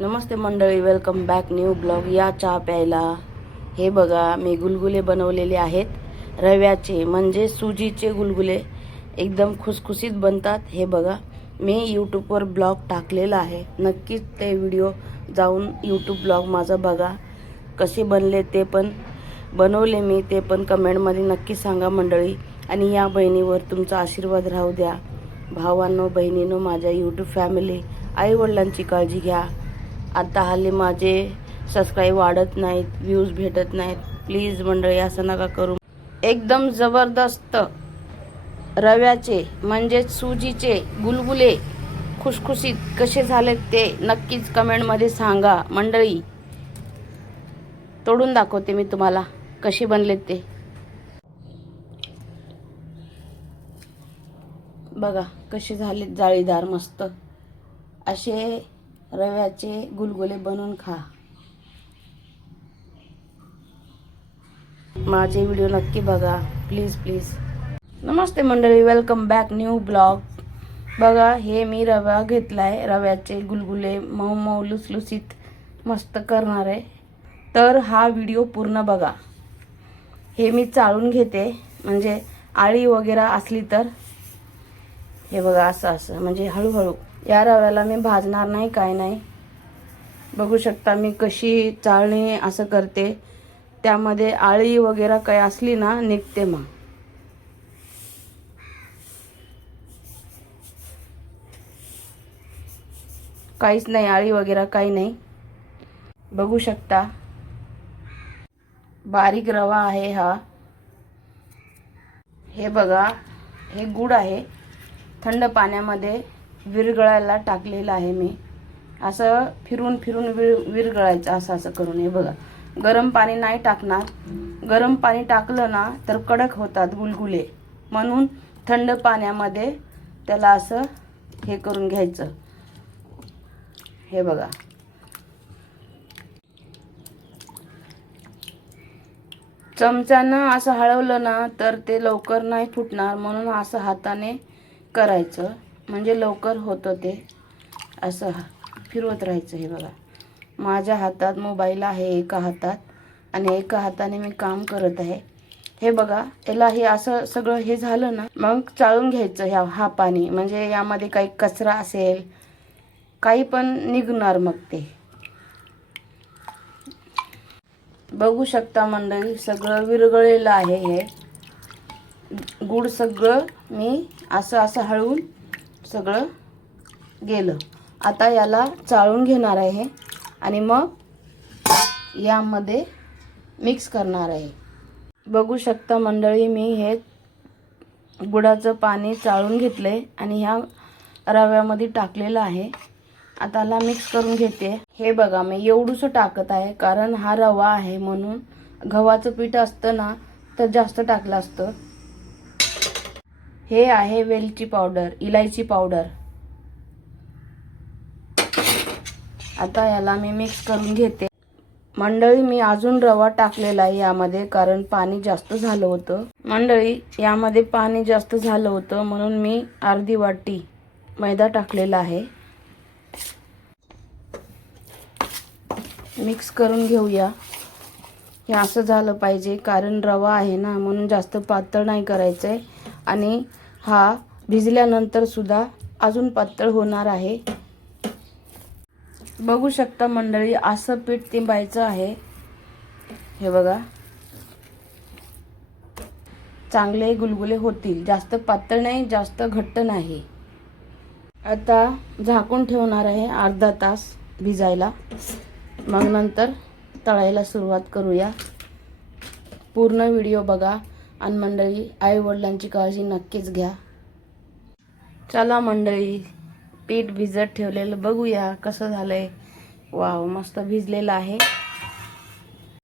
नमस्ते मंडळी welcome back new blog या चहा प्यायला. हे बघा मी गुलगुले बनवलेले आहेत. रव्याचे म्हणजे सुजीचे गुलगुले. एकदम खुसखुशीत बनतात. हे बघा मी यूट्यूबवर ब्लॉग टाकलेला आहे. नक्कीच ते व्हिडिओ जाऊन यूट्यूब ब्लॉग माझा बघा. कसे बनले ते पण बनवले मी ते पण कमेंटमध्ये नक्की सांगा मंडळी. आणि या बहिणीवर तुमचा आशीर्वाद राहू द्या. भावांनो बहिणीनो माझ्या यूट्यूब फॅमिली आईवडिलांची काळजी घ्या. आता हल्ली माझे सबस्क्राईब वाढत नाहीत व्ह्यूज भेटत नाहीत. प्लीज मंडळी असं नका करू. एकदम जबरदस्त रव्याचे म्हणजेच सुजीचे गुलगुले खुसखुशीत कसे झालेत ते नक्कीच कमेंटमध्ये सांगा. मंडळी तोडून दाखवते मी तुम्हाला कसे बनलेत ते. बघा कसे झालेत जाळीदार मस्त. असे रव्याचे गुलगुले बनवून खा. माझे व्हिडिओ नक्की बघा. प्लीज प्लीज नमस्ते मंडळी. वेलकम बॅक न्यू ब्लॉग बघा हे मी रवा घेतलाय. रव्याचे गुलगुले मऊ मऊ लुसलुसीत मस्त करणार आहे. तर हा व्हिडिओ पूर्ण बघा. हे मी चाळून घेते. म्हणजे आळी वगैरे असली तर. हे बघा असं असं. म्हणजे हळूहळू. या रव्याला मी भाजणार नाही काय नाही. बघू शकता मी कशी चाळणी असं करते. त्यामध्ये आळी वगैरे काय असली ना निघते मग. काहीच नाही आळी वगैरे काही नाही. बघू शकता. बारीक रवा आहे हा. हे बघा हे गुड आहे. थंड पाण्यामध्ये विरगळायला टाकलेलं आहे मी. असं फिरून फिरून विर विरगळायचं असं असं करून. हे बघा. गरम पाणी नाही टाकणार. गरम पाणी टाकलं ना तर कडक होतात गुलगुले. म्हणून थंड पाण्यामध्ये त्याला असं हे करून घ्यायचं. हे बघा. चमच्यानं असं हळवलं ना तर ते लवकर नाही फुटणार. म्हणून असं हाताने करायचं. म्हणजे लवकर होतं ते. असं फिरवत राहायचं हे बघा. माझ्या हातात मोबाईल आहे एका हातात आणि एका हाताने मी काम करत आहे. हे बघा याला हे असं सगळं हे झालं ना मग चाळून घ्यायचं ह्या हा पाणी. म्हणजे यामध्ये काही कचरा असेल काही पण निघणार मग ते. बघू शकता मंडळी सगळं विरघळलेलं आहे हे. गुड सगळं मी असं असं हळवून सगळं गेलं. आता याला चाळून घेणार आहे आणि मग यामध्ये मिक्स करणार आहे. बघू शकता मंडळी मी हे गुडाचं पाणी चाळून घेतलंय आणि ह्या रव्यामध्ये टाकलेलं आहे. आता याला मिक्स करून घेते. हे बघा मी एवढंसं टाकत आहे कारण हा रवा आहे म्हणून गव्हाचं पीठ असतं ना तर जास्त टाकलं असतं. हे आहे वेलची पावडर इलायची पावडर. आता याला मी मिक्स करून घेते. मंडळी मी अजून रवा टाकलेला आहे यामध्ये कारण पाणी जास्त झालं होतं. मंडळी यामध्ये पाणी जास्त झालं होतं म्हणून मी अर्धी वाटी मैदा टाकलेला आहे. मिक्स करून घेऊया. हे असं झालं पाहिजे कारण रवा आहे ना म्हणून जास्त पातळ नाही करायचं आहे आणि हा भिजल्यानंतर सुद्धा अजून पातळ होणार आहे. बघू शकता मंडळी असं पीठ तिंबायचं आहे. हे बघा. चांगले गुलगुले होतील. जास्त पातळ नाही जास्त घट्ट नाही. आता झाकून ठेवणार आहे अर्धा तास भिजायला. मग नंतर तळायला सुरुवात करूया. पूर्ण व्हिडिओ बघा. आणि मंडळी आईवडिलांची काळजी नक्कीच घ्या. चला मंडळी पीठ भिजत ठेवलेलं बघूया कसं झालंय. वाव मस्त भिजलेलं आहे.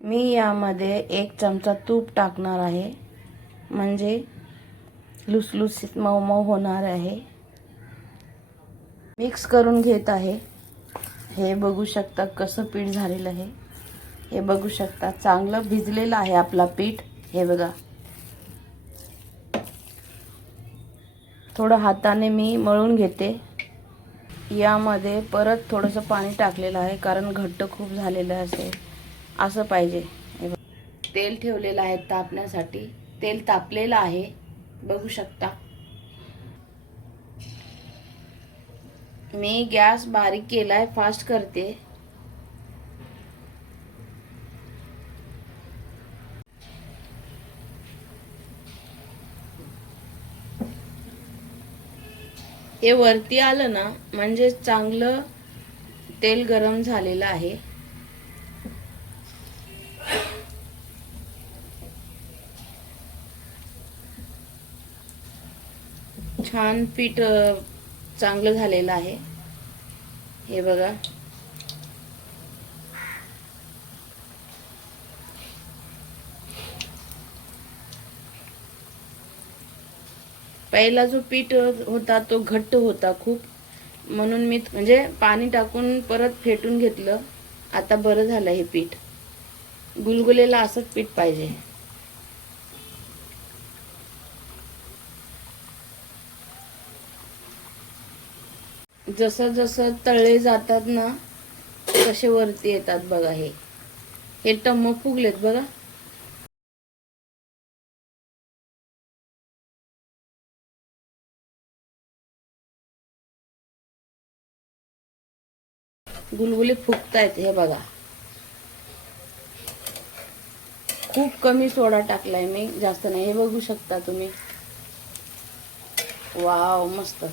मी यामध्ये एक चमचा तूप टाकणार आहे. म्हणजे लुसलुसीत मऊ मऊ होणार आहे. मिक्स करून घेत आहे. हे बघू शकता कसं पीठ झालेलं आहे. हे बघू शकता चांगलं भिजलेलं आहे आपला पीठ. हे बघा. थोडं हाताने मी मळून घेते. यामध्ये परत थोडंसं पाणी टाकलेलं आहे कारण घट्ट खूप झालेलं असेल. असं पाहिजे. तेल ठेवलेलं आहे तापण्यासाठी. तेल तापलेलं आहे. बघू शकता. मी गॅस बारीक केला आहे फास्ट करते. हे वरती आलं ना म्हणजे चांगलं तेल गरम झालेलं आहे. छान पीठ चांगलं झालेलं आहे. हे बघा. पहिला जो पीठ होता तो घट्ट होता खूप. म्हणून मी म्हणजे पाणी टाकून परत फेटून घेतलं. आता बरं झालं हे पीठ. गुलगुलेला असंच पीठ पाहिजे. जसं जसं तळले जातात ना तसे वरती येतात बघा हे. हे टम्म फुगलेत बघा. गुलगुले फुगतायत हे बघा. खूप कमी सोडा टाकलाय मी जास्त नाही. हे बघू शकता तुम्ही. वाव मस्त.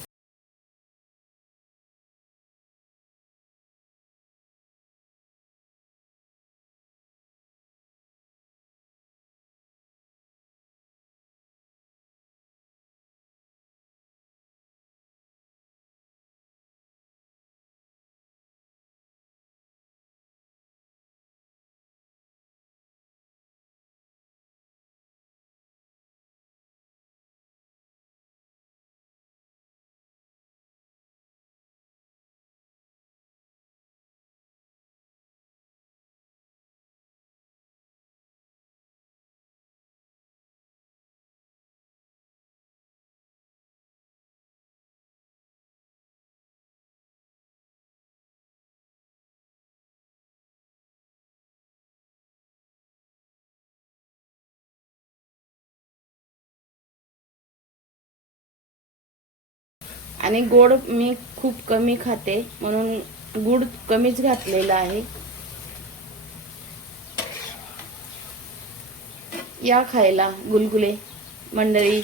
आणि गोड मी खूप कमी खाते म्हणून गुड कमीच घातलेला आहे. या खायला गुलगुले मंडळी.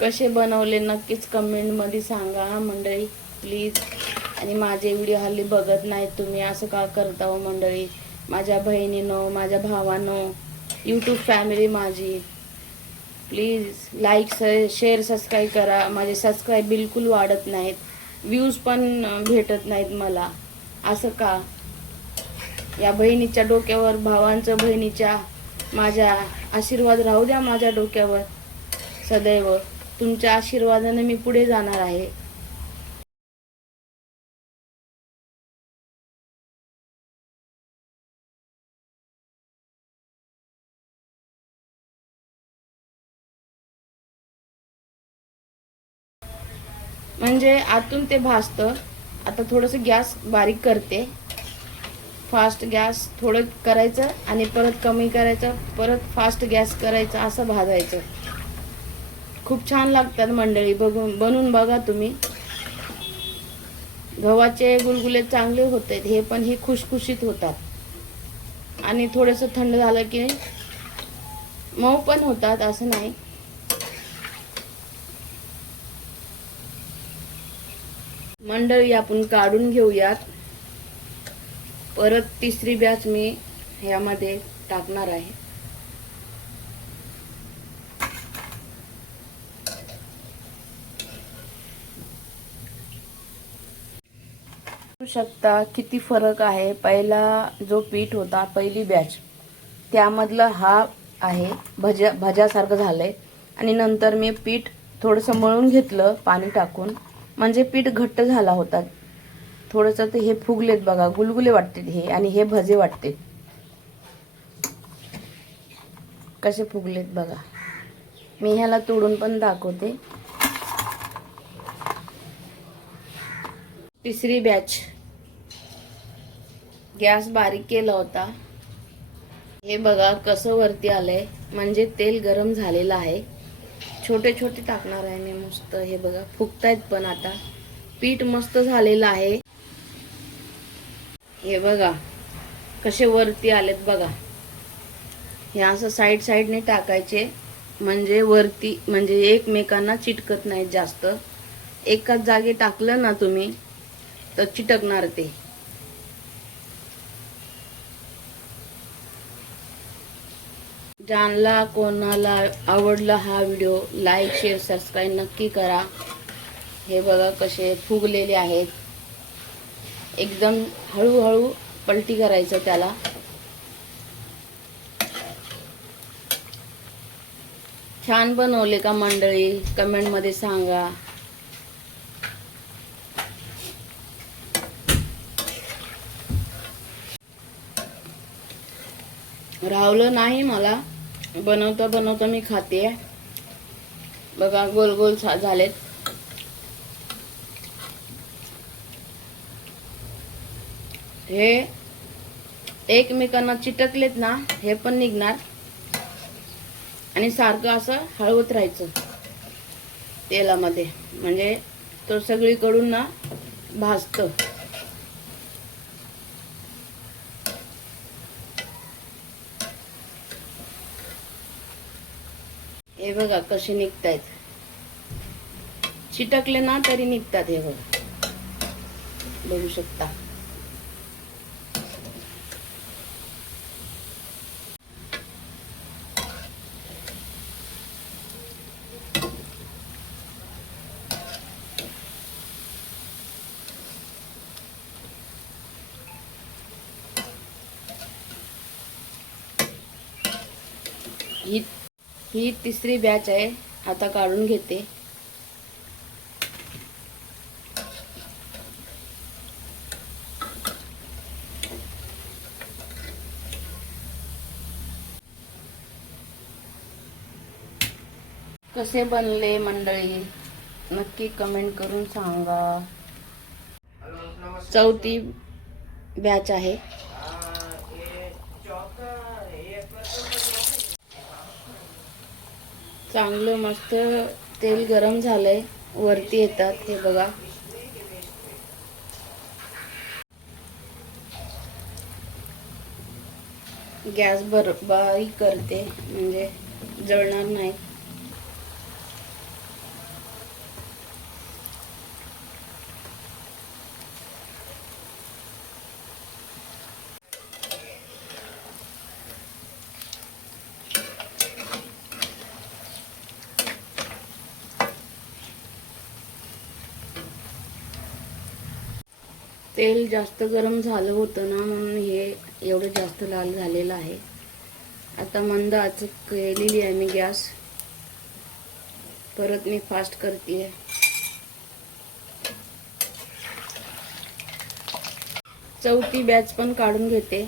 कसे बनवले नक्कीच कमेंटमध्ये सांगा हा मंडळी प्लीज. आणि माझे व्हिडिओ हल्ली बघत नाही तुम्ही असं का करता हो मंडळी? माझ्या बहिणीनं माझ्या भावानं यूट्यूब फॅमिली माझी. प्लीज लाईक स शेअर सबस्क्राईब करा. माझे सबस्क्राईब बिलकुल वाढत नाहीत. व्ह्यूज पण भेटत नाहीत मला. असं का? या बहिणीच्या डोक्यावर भावांचं बहिणीच्या माझ्या आशीर्वाद राहू द्या माझ्या डोक्यावर. सदैव. तुमच्या आशीर्वादाने मी पुढे जाणार आहे. म्हणजे आतून ते भाजतं. आता थोडंसं गॅस बारीक करते. फास्ट गॅस थोडं करायचं आणि परत कमी करायचं परत फास्ट गॅस करायचं असं भाजायचं. खूप छान लागतात मंडळी बघून बनवून बघा तुम्ही. गव्हाचे गुलगुले चांगले होत आहेत हे पण हे खुशखुशीत होतात. आणि थोडंसं थंड झालं की मऊ पण होतात असं नाही. मंडळी आपण काढून घेऊयात. परत तिसरी बॅच मी ह्यामध्ये टाकणार आहे. शकता किती फरक आहे. पहिला जो पीठ होता पहिली बॅच त्यामधला हा आहे. भज्या भज्यासारखं झालंय. आणि नंतर मी पीठ थोडंसं मळून घेतलं पाणी टाकून. म्हणजे पीठ घट्ट झाला होता. थोडंसं ते हे फुगलेत बघा गुलगुले वाटतात हे आणि हे भजे वाटते कसे फुगलेत बघा. मी ह्याला तोडून पण दाखवते. तिसरी बॅच गॅस बारीक केला होता. हे बघा कसं वरती आलंय. म्हणजे तेल गरम झालेलं आहे. छोटे छोटे टाकणार आहे मी मस्त. हे बघा फुगतायत पण आता. पीठ मस्त झालेलं आहे. हे बघा कसे वरती आलेत बघा. हे असं साईड साईडने टाकायचे. म्हणजे वरती म्हणजे एकमेकांना चिटकत नाहीत जास्त. एकाच जागी टाकलं ना तुम्ही तर चिटकणार ते. ज्यांना कोणाला आवडला हा व्हिडिओ लाईक शेअर सबस्क्राईब नक्की करा. हे बघा कसे फुगलेले आहेत. एकदम हळूहळू पलटी करायचं त्याला. छान बनवले का मंडळी? कमेंटमध्ये सांगा. रावलं नाही मला. बनवता बनवता मी खाते. बघा गोल गोल झालेत. हे एकमेकांना चिटकलेत ना हे पण निघणार. आणि सारखं असं हळवत राहायचं तेलामध्ये. म्हणजे तो सगळीकडून ना भाजतं. हे बघा कसे निघतायत. चिटकले ना तरी निघतात हे बघा. बघू शकता ही ही तिसरी बॅच आहे. आता काढून घेते. कसे बनले मंडळी? नक्की कमेंट करून सांगा. चौथी बॅच आहे. चांगलं मस्त तेल गरम झालंय. वरती येतात हे बघा. गॅस बर बारीक करते म्हणजे जळणार नाही. तेल जास्त गरम झालं होतं ना म्हणून हे एवढं जास्त लाल झालेलं आहे. आता मंद आच केलेली आहे मी गॅस. परत मी फास्ट करते चौथी बॅच पण काढून घेते.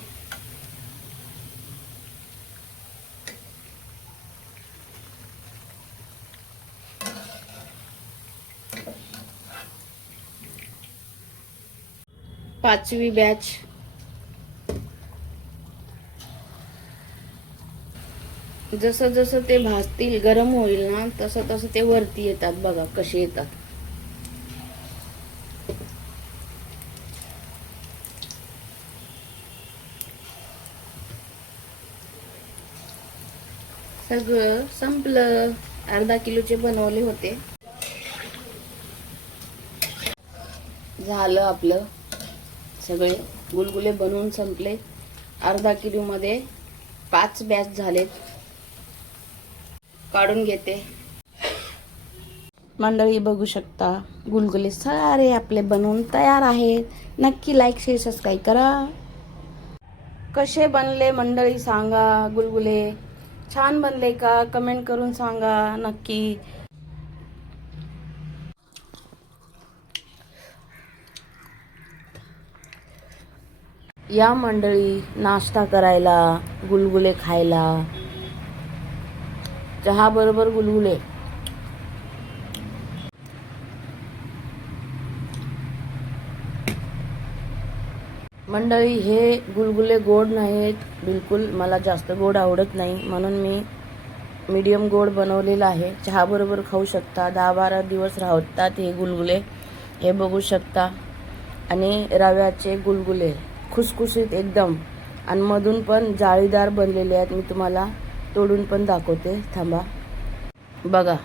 पाचवी बॅच जसं जसं ते भाजतील गरम होईल ना तसं तसं ते वरती येतात बघा कसे येतात. सगळं संपलं. अर्धा किलोचे बनवले होते. झालं आपलं. सगळे गुलगुले बनवून संपले. अर्धा किलोमध्ये पाच बॅच झालेत. काढून घेते. मंडळी बघू शकता गुलगुले सारे आपले बनवून तयार आहेत. नक्की लाईक शेअर सबस्क्राईब करा. कसे बनले मंडळी सांगा. गुलगुले छान बनले का? कमेंट करून सांगा. नक्की या मंडळी नाश्ता करायला गुलगुले खायला. चहा बरोबर गुलगुले. मंडळी हे गुलगुले गोड नाहीत. बिलकुल मला जास्त गोड आवडत नाही. म्हणून मी मीडियम गोड बनवलेलं आहे. चहाबरोबर खाऊ शकता. दहा बारा दिवस राहतात हे गुलगुले. हे बघू शकता. आणि रव्याचे गुलगुले. खुसखुशीत एकदम. आणि मधून पण जाळीदार बनलेले आहेत. मी तुम्हाला तोडून पण दाखवते. थांबा. बघा.